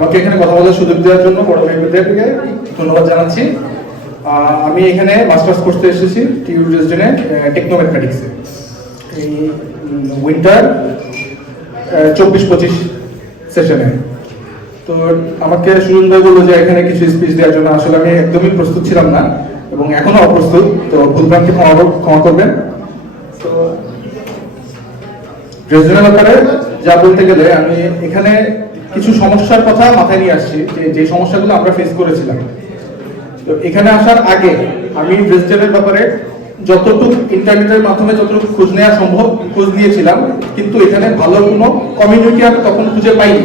আমাকে এখানে কথা বলার সুযোগ দেওয়ার জন্য বড় ভাইদেরকে ধন্যবাদ জানাচ্ছি। আমি এখানে মাস্টার্স করতে এসেছি টিউ রেসিডেন্টে টেকনোম্যাথমেটিক্সে এই উইন্টার চব্বিশ পঁচিশ সেশনে তো আমাকে সুজন ভাই বলল যে এখানে কিছু স্পিচ দেওয়ার জন্য। আসলে আমি একদমই প্রস্তুত ছিলাম না এবং এখনও অপ্রস্তুত। তো ভুলভ্রান্তি ক্ষমা ক্ষমা করবেন। তো রেজনের ব্যাপারে যা বলতে গেলে আমি এখানে কিছু সমস্যার কথা মাথায় নিয়ে আসছি, যে যে সমস্যাগুলো আমরা ফেস করেছিলাম। তো এখানে আসার আগে আমি রেজিস্টারের ব্যাপারে যতটুকু ইন্টারনেটের মাধ্যমে যতটুকু খোঁজ নেওয়া সম্ভব, খোঁজ নিয়েছিলাম, কিন্তু এখানে ভালো কোনো কমিউনিটি আর তখন খুঁজে পাইনি।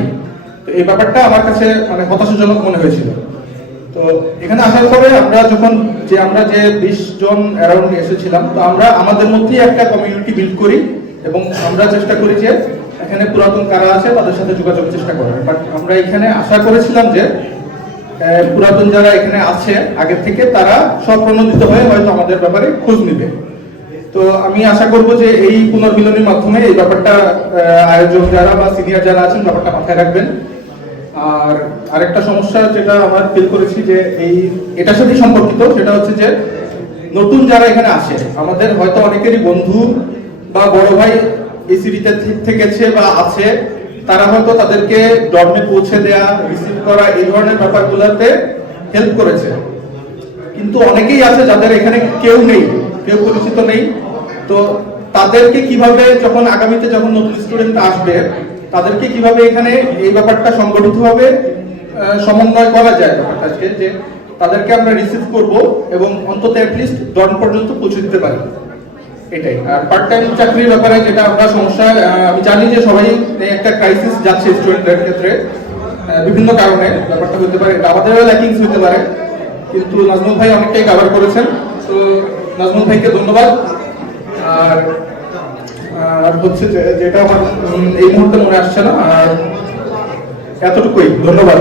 তো এই ব্যাপারটা আমার কাছে মানে হতাশাজনক মনে হয়েছিল। তো এখানে আসার পরে আমরা যখন যে, আমরা যে বিশ জন অ্যারাউন্ড এসেছিলাম, তো আমরা আমাদের মধ্যেই একটা কমিউনিটি বিল্ড করি। এবং আমরা চেষ্টা করি যে এখানে পুরাতন কারা আছে তাদের সাথে যোগাযোগ চেষ্টা করার। বাট আমরা এখানে আশা করেছিলাম যে পুরাতন যারা এখানে আছে, আগের থেকে তারা স্বপ্রণোদিত হয়ে হয়তো আমাদের ব্যাপারে খোঁজ নেবে। তো আমি আশা করব যে এই পুনর্মিলনের মাধ্যমে এই ব্যাপারটা আয়োজক যারা বা সিনিয়র যারা আছেন ব্যাপারটা মাথায় রাখবেন। আর আরেকটা সমস্যা যেটা আমরা ফিল করেছি যে এই, এটার সাথে সম্পর্কিত, সেটা হচ্ছে যে নতুন যারা এখানে আসে, আমাদের হয়তো অনেকেরই বন্ধু বা বড় ভাই এই সিটিতে থেকেছে বা আছে, তারা হয়তো তাদেরকে ডর্মে পৌঁছে দেয়া রিসিভ করা, এই ধরনের ব্যাপারগুলোতে হেল্প করেছে। কিন্তু অনেকেই আছে যাদের এখানে কেউ নেই, কেউ পরিচিত নেই। তো তাদেরকে কীভাবে যখন আগামীতে যখন নতুন স্টুডেন্ট আসবে, তাদেরকে কীভাবে এখানে এই ব্যাপারটা সংগঠিত ভাবে সমন্বয় করা যায় ব্যাপারটাকে যে তাদেরকে আমরা রিসিভ করব এবং অন্তত অ্যাটলিস্ট ডন পর্যন্ত পৌঁছে দিতে পারি। এটাই। আর পার্ট টাইম চাকরির ব্যাপারে যেটা আমি জানি যে সবাই একটা ক্রাইসিস যাচ্ছে স্টুডেন্টদের ক্ষেত্রে বিভিন্ন কারণে, ব্যাপারটা হতে পারে আমাদেরও হতে পারে, কিন্তু ভাই অনেকটাই করেছেন। তো নাজমুল ভাইকে ধন্যবাদ। আর আর হচ্ছে যেটা আমার এই মুহূর্তে মনে আসছে না, আর এতটুকুই, ধন্যবাদ।